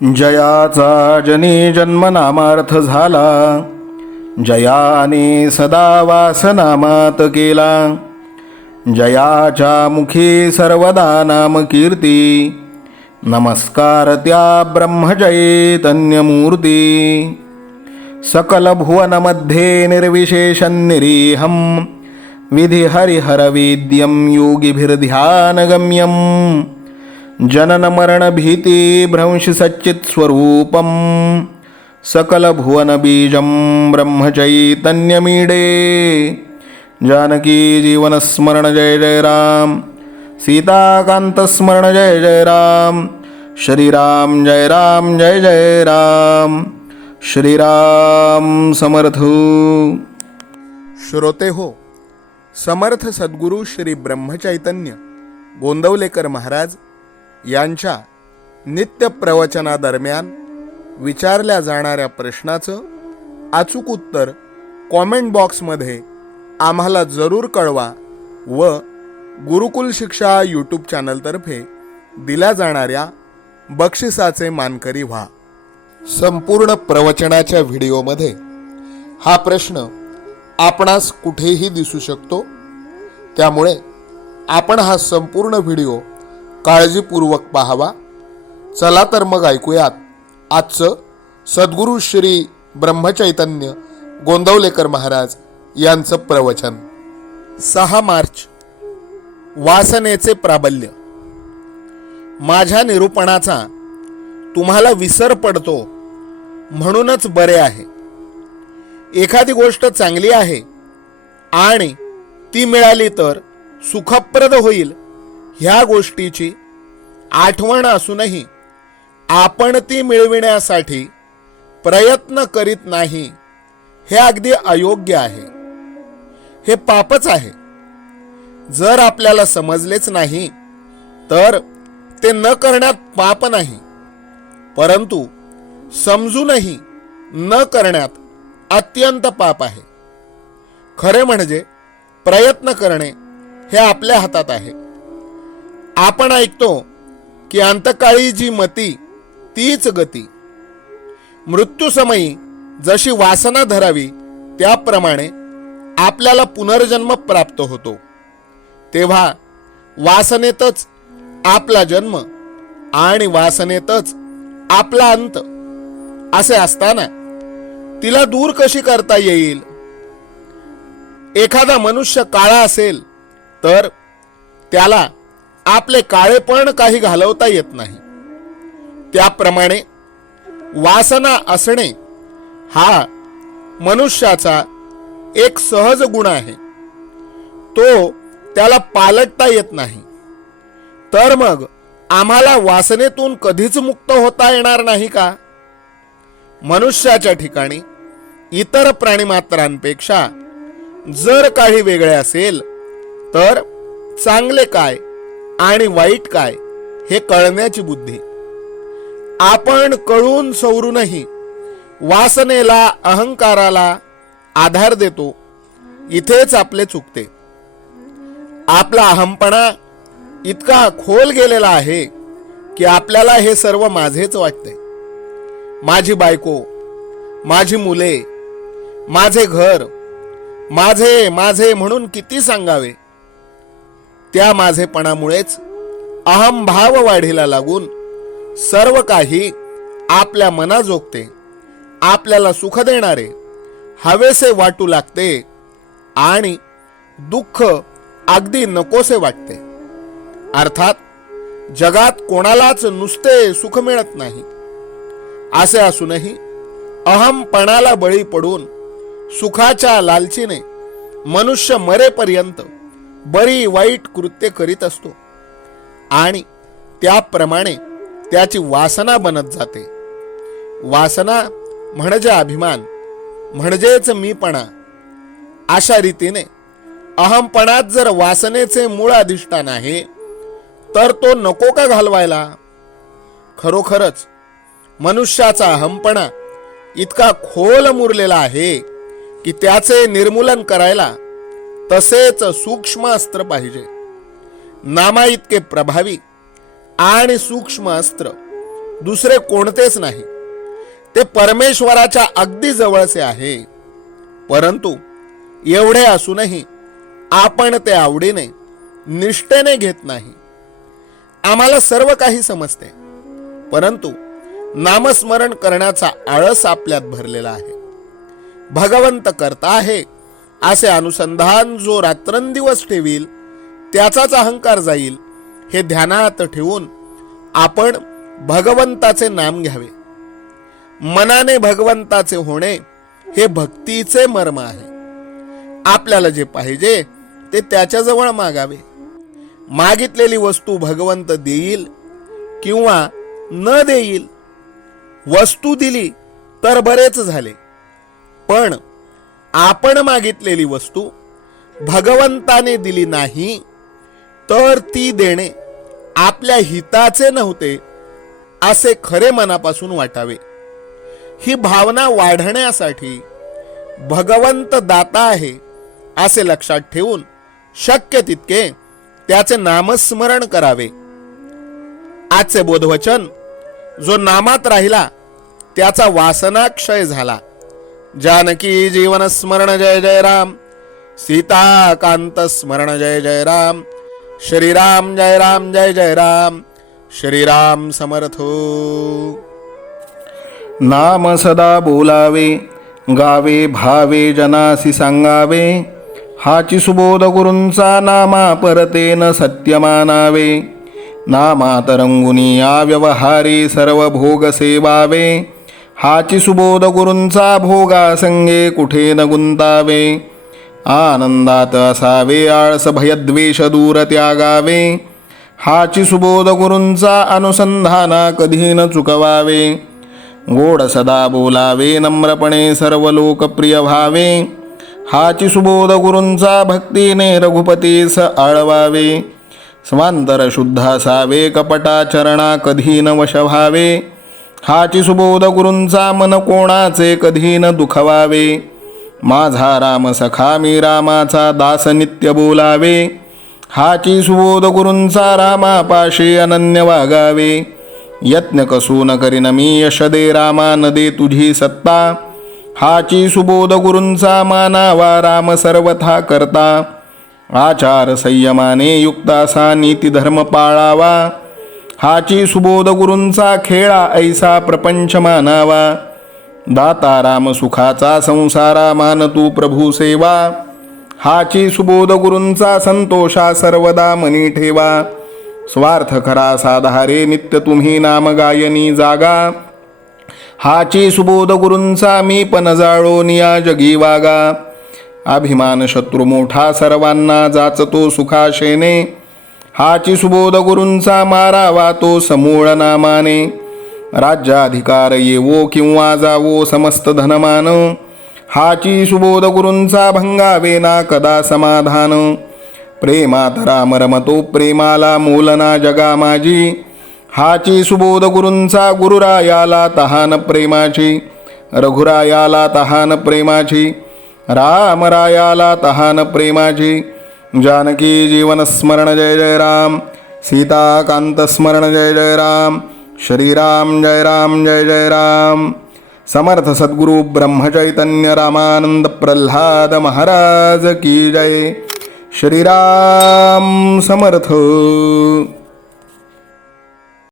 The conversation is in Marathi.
जयाचा जनी जन्मनामार्थ झाला, जयाने सदा वासनामात केला. जयाच्या मुखी सर्वदा नाम कीर्ती, नमस्कार त्या ब्रह्मचैतन्यमूर्ती. सकल भुवनमध्ये निर्विशेषं निरीहं, विधिहरिहरवेद्यं योगिभिर्ध्यानगम्यं. जनन मरण भीति भ्रंश सच्चित् स्वरूपं, सकल भुवन बीजं ब्रह्मचैतन्यमीडे. जानकी जीवन स्मरण जय जय राम, सीताकांत स्मरण जय जय राम. श्रीराम जय राम जय जय राम. श्रीराम समर्थ. श्रोते हो, समर्थ सद्गुरू श्री ब्रह्मचैतन्य गोंदवलेकर महाराज यांच्या नित्य प्रवचनादरम्यान विचारल्या जाणाऱ्या प्रश्नाचं अचूक उत्तर कॉमेंट बॉक्समध्ये आम्हाला जरूर कळवा व गुरुकुल शिक्षा यूट्यूब चॅनलतर्फे दिल्या जाणाऱ्या बक्षिसाचे मानकरी व्हा. संपूर्ण प्रवचनाच्या व्हिडिओमध्ये हा प्रश्न आपणास कुठेही दिसू शकतो, त्यामुळे आपण हा संपूर्ण व्हिडिओ काळजीपूर्वक पाहावा. चला तर मग ऐकूयात आजचं सद्गुरू श्री ब्रह्मचैतन्य गोंदवलेकर महाराज यांचं प्रवचन. 6 मार्च. वासनेचे प्राबल्य. माझ्या निरूपणाचा तुम्हाला विसर पडतो म्हणूनच बरे आहे. एखादी गोष्ट चांगली आहे आणि ती मिळाली तर सुखप्रद होईल ह्या गोष्टीची आठवण असूनही आपण ती मिळविण्यासाठी प्रयत्न करीत नाही, हे अगदी अयोग्य आहे. हे पापच आहे. जर आपल्याला समजलेच नाही तर ते न करण्यात पाप नाही, परंतु समजूनही न करण्यात अत्यंत पाप आहे. खरे म्हणजे प्रयत्न करणे हे आपल्या हातात आहे. आपण ऐकतो की अंतकाळी जी मती तीच गती. मृत्यूसमयी जशी वासना धरावी त्याप्रमाणे आपल्याला पुनर्जन्म प्राप्त होतो. तेव्हा वासनेतच आपला जन्म आणि वासनेतच आपला अंत असे असताना तिला दूर कशी करता येईल? एखादा मनुष्य काळा असेल तर त्याला आपले काळेपण काही घालवता येत नाही. त्याप्रमाणे वासना असणे हा मनुष्याचा एक सहज गुण आहे. तो त्याला पालटता येत नाही. तर मग आम्हाला वासनेतून कधीच मुक्त होता येणार नाही का? मनुष्याच्या ठिकाणी इतर प्राणीमात्रांपेक्षा जर काही वेगळे असेल तर चांगले काय आणि वाईट काय हे कळण्याची बुद्धी. आपण कळून सवरूनही वासनेला, अहंकाराला आधार देतो. इथेच आपले चुकते. आपला अहंपणा इतका खोल गेलेला आहे की आपल्याला हे सर्व माझेच वाटते. माझी बायको, माझी मुले, माझे घर, माझे माझे म्हणून किती सांगावे. त्या माझेपणामुळेच अहंभाव वाढीला लागून सर्व काही आपल्या मनाजोगते, आपल्याला सुख देणारे हवेसे वाटू लागते आणि दुःख अगदी नकोसे वाटते. अर्थात जगात कोणालाच नुसते सुख मिळत नाही. असे असूनही अहंपणाला बळी पडून सुखाच्या लालचीने मनुष्य मरेपर्यंत बरी वाईट कृत्य करीत असतो आणि त्याप्रमाणे त्याची वासना बनत जाते. वासना म्हणजे अभिमान, म्हणजेच मीपणा. अशा रीतीने अहंपणात जर वासनेचे मूळ अधिष्ठान आहे तर तो नको का घालवायला? खरोखरच मनुष्याचा अहंपणा इतका खोल मुरलेला आहे की त्याचे निर्मूलन करायला तसेच सूक्ष्म अस्त्र पाहिजे. नामा इतके प्रभावी आणि सूक्ष्म अस्त्र दुसरे कोणतेच नाही. ते परमेश्वराच्या अगदी जवळचे आहे. परंतु एवढे असूनही आपण ते आवडीने निष्ठेने घेत नाही. आम्हाला सर्व काही समजते, परंतु नामस्मरण करण्याचा आळस आपल्यात भरलेला आहे. भगवंत करता आहे असे अनुसंधान जो रात्रंदिवस ठेवील त्याचाच अहंकार जाईल. हे ध्यानात ठेवून आपण भगवंताचे नाम घ्यावे. मनाने भगवंताचे होणे हे भक्तीचे मर्म आहे. आपल्याला जे पाहिजे ते त्याच्याजवळ मागावे. मागितलेली वस्तू भगवंत देईल किंवा न देईल. वस्तू दिली तर बरेच झाले, पण आपण मागितलेली वस्तू भगवंताने दिली नाही तर ती देणे आपल्या हिताचे नव्हते असे खरे मनापासून वाटावे. ही भावना वाढण्यासाठी भगवंत दाता आहे असे लक्षात ठेवून शक्य तितके त्याचे नामस्मरण करावे. आजचे बोधवचन जो नामात राहिला त्याचा वासनाक्षय झाला. जानकी जीवन स्मरण जय जय राम. सीता कांत स्मरण जय जय राम. श्रीराम जय राम जय जय राम. श्रीराम समर्थ. नाम सदा बोलावे, गावे भावे जनासी सांगावे. हाची सुबोध गुरूंचा नामा परतेन सत्य मानावे. नामात रंगुनी या व्यवहारी सर्व भोग सेवावे. हाची सुबोध गुरूंचा भोगा संगे कुठे न गुंतावे. आनंदात असावे आळस भयद्वेष दूर त्यागावे. हाची सुबोध गुरूंचा अनुसंधाना कधी न चुकवावे. गोड सदा बोलावे नम्रपणे सर्व लोकप्रिय व्हावे. हाची सुबोध गुरूंचा भक्तीने रघुपतीस आळवावे. स्वांतर शुद्ध असावे कपटाचरणा कधी न वश व्हावे. हाची सुबोध गुरूंचा मन कोणाचे कधी न दुखवावे. माझा राम सखा मी रामाचा दास नित्य बोलावे. हाची सुबोध गुरूंचा रामापाशी अनन्य वागावे. यत्न कसून करीन मी यश दे रामा न दे तुझी सत्ता. हाची सुबोध गुरूंचा मानावा राम सर्वथा करता. आचार संयमाने युक्त असा नीती धर्म पाळावा. हाची सुबोध गुरूंचा खेळा ऐसा प्रपंच मानावा. दाता राम सुखाचा संसारा मान तू प्रभू सेवा. हाची सुबोध गुरूंचा संतोषा सर्वदा मनी ठेवा. स्वार्थ खरा साधारे नित्य तुम्ही नाम गायनी जागा. हाची सुबोध गुरूंचा मी पण जाळोन या जगी वागा. अभिमान शत्रू मोठा सर्वांना जाचतो सुखाशेने. हाची सुबोध गुरूंचा मारावा तो समूळ नामाने. राज्याधिकार येवो किंवा जावो समस्त धनमान. हाची सुबोध गुरूंचा भंगावे ना कदा समाधान. प्रेमात राम रमतो प्रेमाला मूलना जगा माझी. हाची सुबोध गुरूंचा गुरुरायाला तहान प्रेमाची. रघुरायाला तहान प्रेमाची. रामरायाला तहान प्रेमाची. जानकी जीवन स्मरण जय जय राम. सीता कांत स्मरण जय जय राम. श्रीराम जय राम जय जय राम. समर्थ सद्गुरु ब्रह्मचैतन्य रामानंद प्रल्हाद महाराज की जय. श्रीराम समर्थ.